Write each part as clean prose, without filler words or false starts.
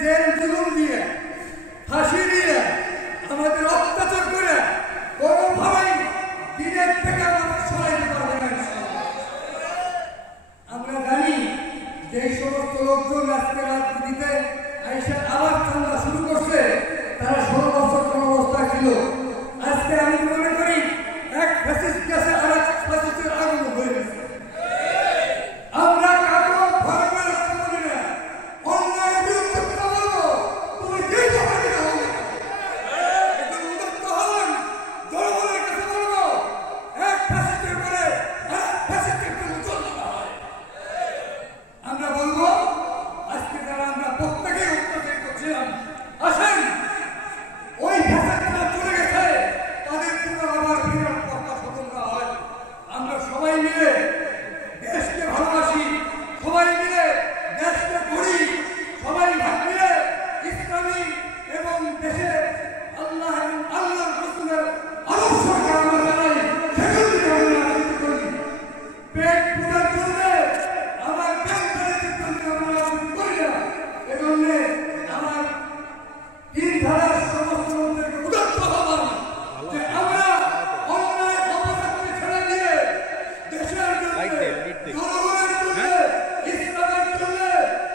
Jail জুলুম দিয়ে ফাঁসি দিয়ে আমাদের অত্যাচার করে কোনোভাবেই দিনের থেকে আমরা সরাইতে পারবো না। আমরা জানি যে সমস্ত লোকজন আজকে রাজনীতিতে আইসা আবার ঠান্ডা শুরু করছে তারা 16 বছর কোন অবস্থায় ছিল। আজকে আমি মনে করি এক ফ্যাসিস্ট গেছে আর এক ফ্যাসিস্টের আগুন হয়ে গেছে। আমরা কারো ভয় করে রাখতে পারি না। অন্যায় বিরুদ্ধে কথা বলবো, তুমি যেই দোকানে যাও না একটু উন্নত হন, জনগণের কাছে বলবো এক ফ্যাসিস্টের পরে এক ফ্যাসিস্টের জন্য চলতে হয়। আমরা বলবো আজকে যারা আমরা প্রত্যেকেই অত্যাচার করছিলাম, আসেন ওই ফ্যাসিস্টরা চলে গেছে তাদের জন্য আবার বিরাট পথটা স্বতন্ত্র হয়। আমরা সবাই মিলে দেশকে ভালোবাসি, সবাই মিলে দেশকে গড়ি, সবাই মিলে ইসলামী এবং দেশে আল্লাহ এবং আল্লাহর রাসূলের আদর্শকে আমরা জানাই, সেগুলি আমরা রাজনীতি করি। পেট পূজার জন্য আমার জ্ঞান বেড়েছে জন্য আমরা রাজনীতি করি না। এজন্য আমার তিন ধারার সমস্ত লোকদেরকে উদাত্ত হবান যে আমরা অন্যায় অপরাধকে ছেড়ে দিয়ে দেশের জন্য, জনগণের জন্য, ইসলামের জন্য,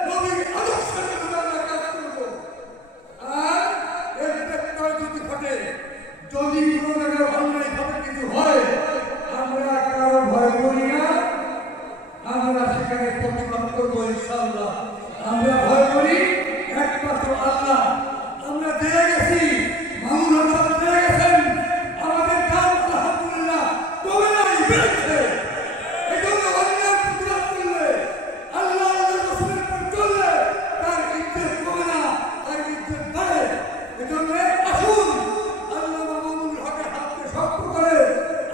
নবীর আদর্শের জন্য আমরা কাজ করব। আর এর ব্যত্যয় যদি ঘটে, যদি কোনো জায়গায় অন্যায়ভাবে কিছু হয়, আমরা কারো ভয় করি না, আমরা সেখানে প্রতিবাদ করবো ইনশাআল্লাহ। আমরা ভয় করি একমাত্র আল্লাহ। আমরা জেনে গেছি, মামুন হাসান জেনে গেছেন, আমাদের কাজ আলহামদুলিল্লাহ কমে নাই, বেড়েছে। এজন্য অন্যায়ের প্রতিবাদ করলে, আল্লাহ আল্লাহর রাসূলের উপর চললে তার ইজ্জত কমে না, তার ইজ্জত বাড়ে। এজন্য আসুন আল্লাহ মামুনুল হকের হাতকে শক্ত করে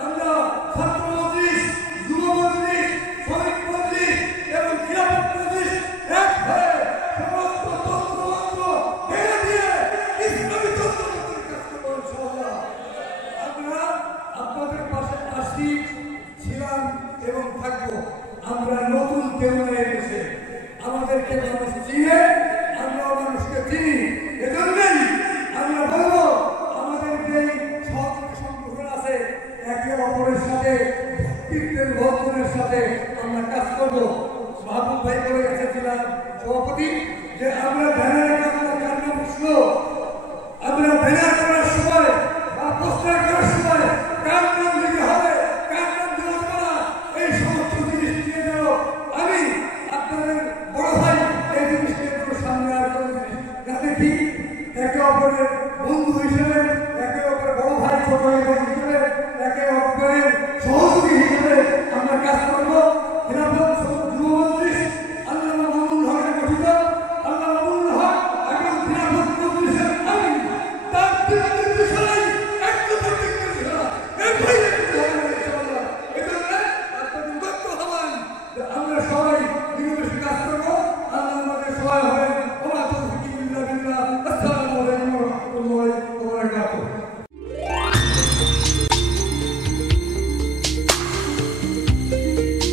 আমরা ছাত্র মজলিস, যুব মজলিস, শ্রমিক মজলিস এবং খিলাফত মজলিস এক হয়ে সমস্ত তন্ত্রমন্ত্র ভেঙে দিয়ে ইসলামী তন্ত্রমন্ত্রের কাজ করবো ইনশাআল্লাহ। আমরা আপনাদের পাশে আসি, ছিলাম এবং থাকবো। আমরা নতুন কেউ নেই দেশে, আমাদেরকে মানুষ চিনে, আমরা মানুষকে চিনি। এজন্যই আমরা বলবো আমাদের যে সহযোগী সংগঠন আছে একে অপরের সাথে ভক্তিত্বের বন্ধনের সাথে আমরা কাজ করবো। মাহবুব ভাই বলে গেছে ছিলাম সভাপতি যে আমরা ব্যানারে কান্না বসলো, আমরা ব্যানার করার সময় বা পোস্টার করার সময় কার নাম দিতে হবে, কার নাম দেওয়া যাবে না, এই সমস্ত জিনিস নিয়ে গেল। আমি আপনাদের বড় ভাই এই জিনিসকে একটু সামনে আর কোনো জিনিস না দেখি, একে অপরের বন্ধু হিসেবে, একে অপরের বড় ভাই ছোট ভাই হিসেবে, একে অপরের সহযোগী হিসেবে আমরা কাজ করবো। খিলাফত যুব মজলিস আল্লামা মামুনুল হকের গঠিত, আল্লামা মামুনুল হক এবং খিলাফত মজলিসের আমিন, তার দিক নির্দেশনায় একদম প্রত্যেক নির্দেশনা এর বাইরে কিছু হবে না ইনশাআল্লাহ। এজন্য আপনাদের উদাত্ত হবেন যে আমরা সবাই